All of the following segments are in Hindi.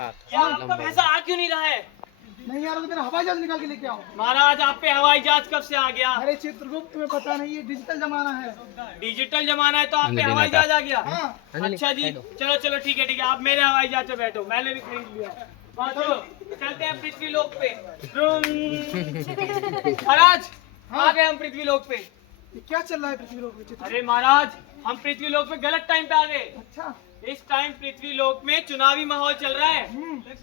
यार आपका भैंसा आ क्यों नहीं रहा है? नहीं यार, तो मेरा हवाई जहाज निकाल के लेके आओ। महाराज आप पे हवाई जहाज कब से आ गया? अरे चित्रगुप्त, तुम्हें पता नहीं, ये डिजिटल जमाना है। डिजिटल जमाना है तो आप पे हवाई जहाज आ गया? हाँ। अच्छा जी, चलो चलो ठीक है आप मेरे हवाई जहाज पे बैठो, मैंने भी खरीद लिया। हाँ चलो चलते हैं पृथ्वी लोक पे। महाराज आ गए हम पृथ्वी लोक पे। ये क्या चल रहा है पृथ्वी लोक में चित्रगुप्त? अरे महाराज हम पृथ्वी लोक पे गलत टाइम पे आ गए। अच्छा। इस टाइम पृथ्वी लोक में चुनावी माहौल चल रहा है।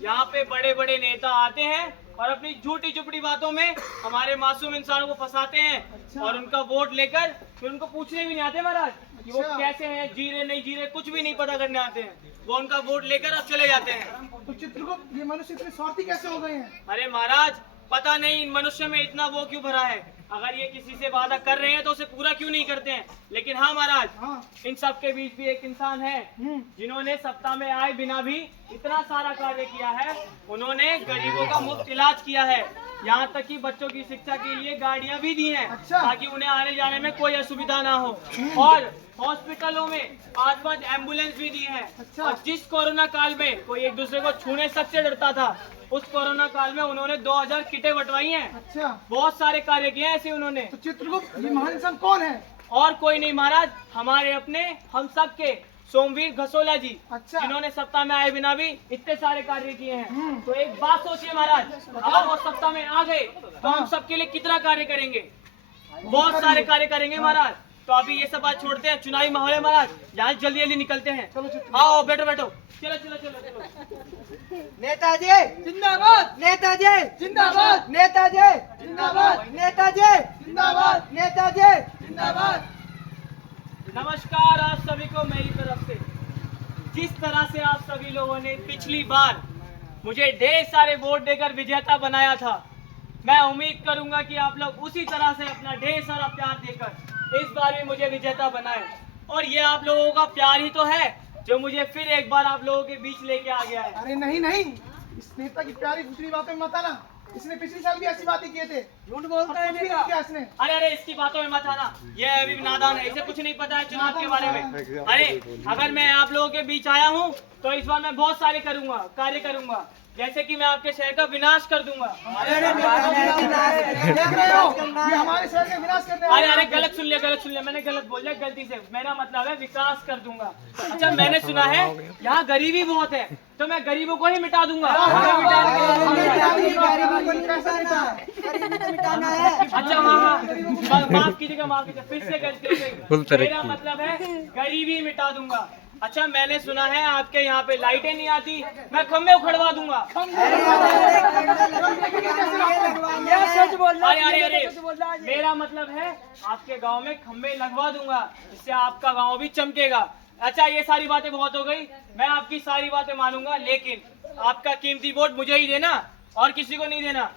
यहाँ पे बड़े बड़े नेता आते हैं और अपनी झूठी झुपड़ी बातों में हमारे मासूम इंसानों को फंसाते हैं। अच्छा। और उनका वोट लेकर फिर उनको पूछने भी नहीं आते महाराज कि वो अच्छा। कैसे हैं, जी रहे नहीं जी रहे, कुछ भी नहीं पता करने आते हैं। वो उनका वोट लेकर अब चले जाते हैं। तो चित्रगुप्त, ये मनुष्य इतने स्वार्थी कैसे हो गए हैं? अरे महाराज पता नहीं इन मनुष्य में इतना वो क्यों भरा है। अगर ये किसी से वादा कर रहे हैं तो उसे पूरा क्यों नहीं करते हैं। लेकिन हाँ महाराज, हाँ। इन सब के बीच भी एक इंसान है जिन्होंने सत्ता में आए बिना भी इतना सारा कार्य किया है। उन्होंने गरीबों का मुफ्त इलाज किया है, यहाँ तक कि बच्चों की शिक्षा के लिए गाड़ियाँ भी दी हैं। अच्छा। ताकि उन्हें आने जाने में कोई असुविधा ना हो। और हॉस्पिटलों में 5-5 एम्बुलेंस भी दी है। अच्छा। और जिस कोरोना काल में कोई एक दूसरे को छूने सबसे डरता था, उस कोरोना काल में उन्होंने 2000 किटें बंटवाई हैं। अच्छा। बहुत सारे कार्य किए हैं ऐसे उन्होंने। तो चित्रगुप्त, ये महान इंसान कौन है? और कोई नहीं महाराज, हमारे अपने हम सब के सोमवीर घसोला जी। अच्छा। जिन्होंने सत्ता में आए बिना भी इतने सारे कार्य किए हैं। तो एक बात सोचिए महाराज, अगर वो सत्ता में आ गए तो हम सबके लिए कितना कार्य करेंगे। बहुत सारे कार्य करेंगे महाराज। तो अभी ये सब बात छोड़ते हैं, चुनावी माहौल है महाराज, यहाँ जल्दी जल्दी निकलते हैं। चलो चित्रगुप्त। आओ बैठो बैठो, चलो चलो चलो चलो। नेताजी जिंदाबाद। नेताजी जिंदाबाद। नेताजी जिंदाबाद। नेताजी जिंदाबाद। नेताजी जिंदाबाद। नमस्कार आप सभी को मेरी तरफ से। जिस तरह से आप सभी लोगों ने पिछली बार मुझे ढेर सारे वोट देकर विजेता बनाया था, मैं उम्मीद करूंगा कि आप लोग उसी तरह से अपना ढेर सारा प्यार देकर इस बार भी मुझे विजेता बनाए। और ये आप लोगों का प्यार ही तो है जो मुझे फिर एक बार आप लोगों के बीच लेके आ गया है। अरे नहीं नहीं, इस नेता की प्यारी दूसरी बातों में मत आना। इसने पिछले साल भी ऐसी बातें किए थे। झूठ बोलता है कुछ भी नहीं किया इसने। अरे अरे इसकी बातों में मत आना, ये अभी नादान है, इसे कुछ नहीं पता है चुनाव के बारे में। अरे अगर मैं आप लोगों के बीच आया हूँ तो इस बार मैं बहुत सारे कार्य करूंगा। जैसे कि मैं आपके शहर का विनाश कर दूंगा। देख रहे हो, ये हमारे शहर का विनाश करने वाले अरे हैं। गलत सुन लिया, मैंने गलत बोल दिया गलती से। मेरा मतलब है विकास कर दूंगा। अच्छा मैंने सुना है यहाँ गरीबी बहुत है, तो मैं गरीबों को ही मिटा दूंगा। अच्छा हाँ, माफ कीजिएगा, फिर से गलती। मेरा मतलब है गरीबी मिटा दूंगा। अच्छा मैंने सुना है आपके यहाँ पे लाइटें नहीं आती, मैं खम्भे उखड़वा दूंगा। अरे मेरा मतलब है आपके गांव में खम्भे लगवा दूंगा, जिससे आपका गांव भी चमकेगा। अच्छा ये सारी बातें बहुत हो गई, मैं आपकी सारी बातें मानूंगा, लेकिन आपका कीमती वोट मुझे ही देना और किसी को नहीं देना।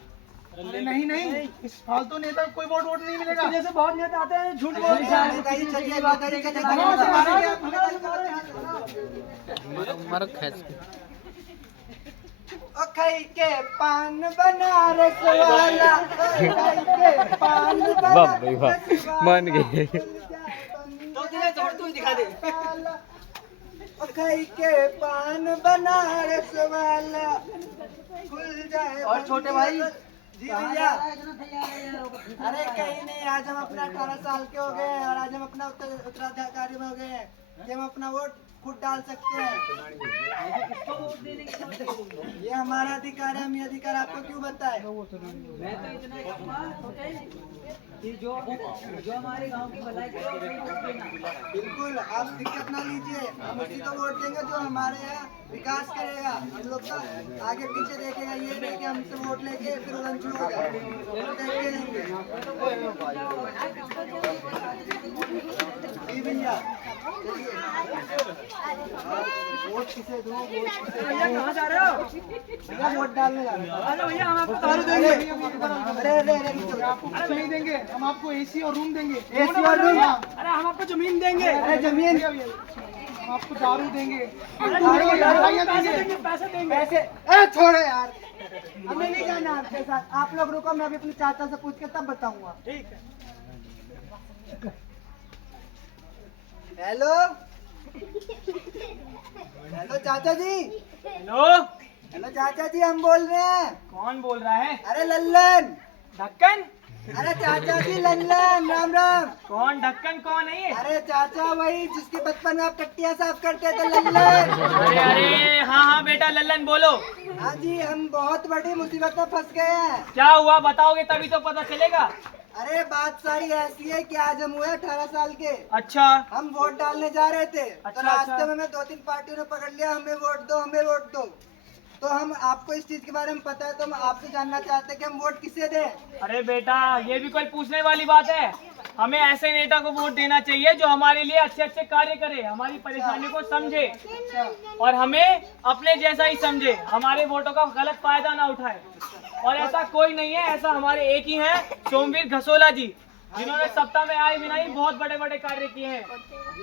अरे नहीं नहीं, इस फालतू नेता को कोई वोट नहीं मिलेगा। जैसे बहुत नेता आते हैं झूठ बोलते हैं। खाई के पान बनारस वाला, खाई के पान बनारस वाला, मान गए। दिखा दे। खाई के पान बनारस वाला खुल जाए। और छोटे भाई जी भैया, अरे कहीं नहीं, आज हम अपना 18 साल के हो गए हैं और आज हम अपना उत्तराधिकारी में हो गए हैं कि हम अपना वोट खुद डाल सकते हैं। ये हमारा अधिकार है, हम ये अधिकार आपको क्यों बताएं? जो हमारे गांव की भलाई करेगा, बिल्कुल आप दिक्कत ना लीजिए, हम उसी को वोट देंगे जो हमारे यहाँ विकास करेगा, हम लोग का आगे पीछे देखेगा। ये नहीं कि हमसे वोट लेके फिर उलझू हो जाए, देखे देंगे। जी भैया वोट किसे दूं, वोट किसे दूं? कहाँ जा रहे हो भैया? वोट डालने जा रहे हो? अरे भैया हम आपको दारू देंगे। अरे अरे अरे आपको कुछ नहीं देंगे, हम आपको एसी और रूम देंगे। एसी और रूम? अरे हम आपको जमीन देंगे। अरे जमीन? हम आपको दारू देंगे, पैसे देंगे। पैसे छोड़े यार, हमें नहीं जाना आपके साथ। आप लोग रुको, मैं अभी अपने चाचा से पूछ के तब बताऊंगा। ठीक है। हेलो हेलो चाचा जी। हेलो हेलो चाचा जी, हम बोल रहे हैं। कौन बोल रहा है? अरे लल्लन। ढक्कन? अरे चाचा जी लल्लन, राम राम। कौन ढक्कन कौन है ये? अरे चाचा वही जिसके बचपन में आप टट्टियाँ साफ करते थे, लल्लन। अरे अरे हाँ हाँ बेटा लल्लन बोलो। हाँ जी, हम बहुत बड़ी मुसीबत में फंस गए हैं। क्या हुआ बताओगे तभी तो पता चलेगा। अरे बात सारी ऐसी है कि आज हम हुए 18 साल के। अच्छा हम वोट डालने जा रहे थे, अच्छा, तो रास्ते अच्छा। में हमें 2-3 पार्टियों ने पकड़ लिया, हमें वोट दो, हमें वोट दो। तो हम आपको इस चीज के बारे में पता है, तो हम आपसे जानना चाहते हैं कि हम वोट किसे दें। अरे बेटा ये भी कोई पूछने वाली बात है? हमें ऐसे नेता को वोट देना चाहिए जो हमारे लिए अच्छे अच्छे कार्य करे, हमारी परेशानी को समझे और हमें अपने जैसा ही समझे, हमारे वोटों का गलत फायदा ना उठाए। और ऐसा कोई नहीं है, ऐसा हमारे एक ही है, सोमवीर घसोला जी, जिन्होंने सत्ता में आए बिना ही बहुत बड़े बड़े कार्य किए हैं।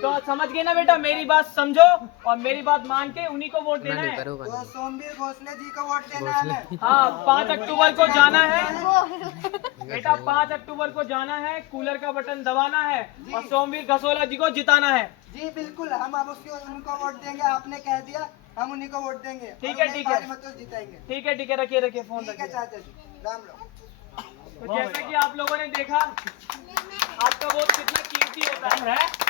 तो समझ गए ना बेटा, मेरी बात समझो और मेरी बात मान के उन्हीं को वोट देना है। तो सोमवीर घोषले जी को वोट देना है हमें। हाँ 5 अक्टूबर को जाना है बेटा, 5 अक्टूबर को जाना है, कूलर का बटन दबाना है और सोमवीर घसोला जी को जिताना है। जी बिल्कुल, हम अब उनको वोट देंगे। आपने कह दिया, हम उन्हीं को वोट देंगे। ठीक है, और ठीक उन्हें है। भारी मतों से जिताएंगे। ठीक है ठीक है, रखिए रखिए फोन ठीक है रखिए। चाचा जी, राम राम। तो जैसे कि आप लोगों ने देखा, आपका वोट कितना कीमती होता है।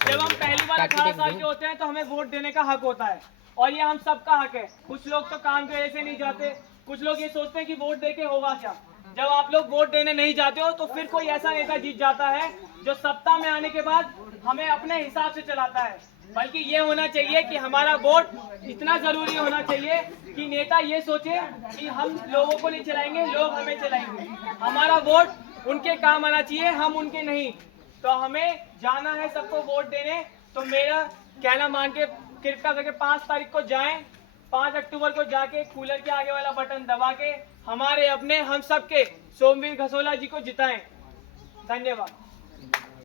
जब हम पहली बार 18 साल के होते हैं तो हमें वोट देने का हक होता है और ये हम सबका हक है। कुछ लोग तो काम की वजह से नहीं जाते, कुछ लोग ये सोचते हैं कि वोट देके होगा क्या। जब आप लोग वोट देने नहीं जाते हो तो फिर कोई ऐसा नेता जीत जाता है जो सत्ता में आने के बाद हमें अपने हिसाब से चलाता है। बल्कि ये होना चाहिए कि हमारा वोट इतना जरूरी होना चाहिए कि नेता ये सोचे कि हम लोगों को नहीं चलाएंगे, लोग हमें चलाएंगे। हमारा वोट उनके काम आना चाहिए, हम उनके नहीं। तो हमें जाना है सबको वोट देने। तो मेरा कहना मान के कृपया करके 5 तारीख को जाएं, 5 अक्टूबर को जाके कूलर के आगे वाला बटन दबा के हमारे अपने हम सबके सोमवीर घसोला जी को जिताएं। धन्यवाद।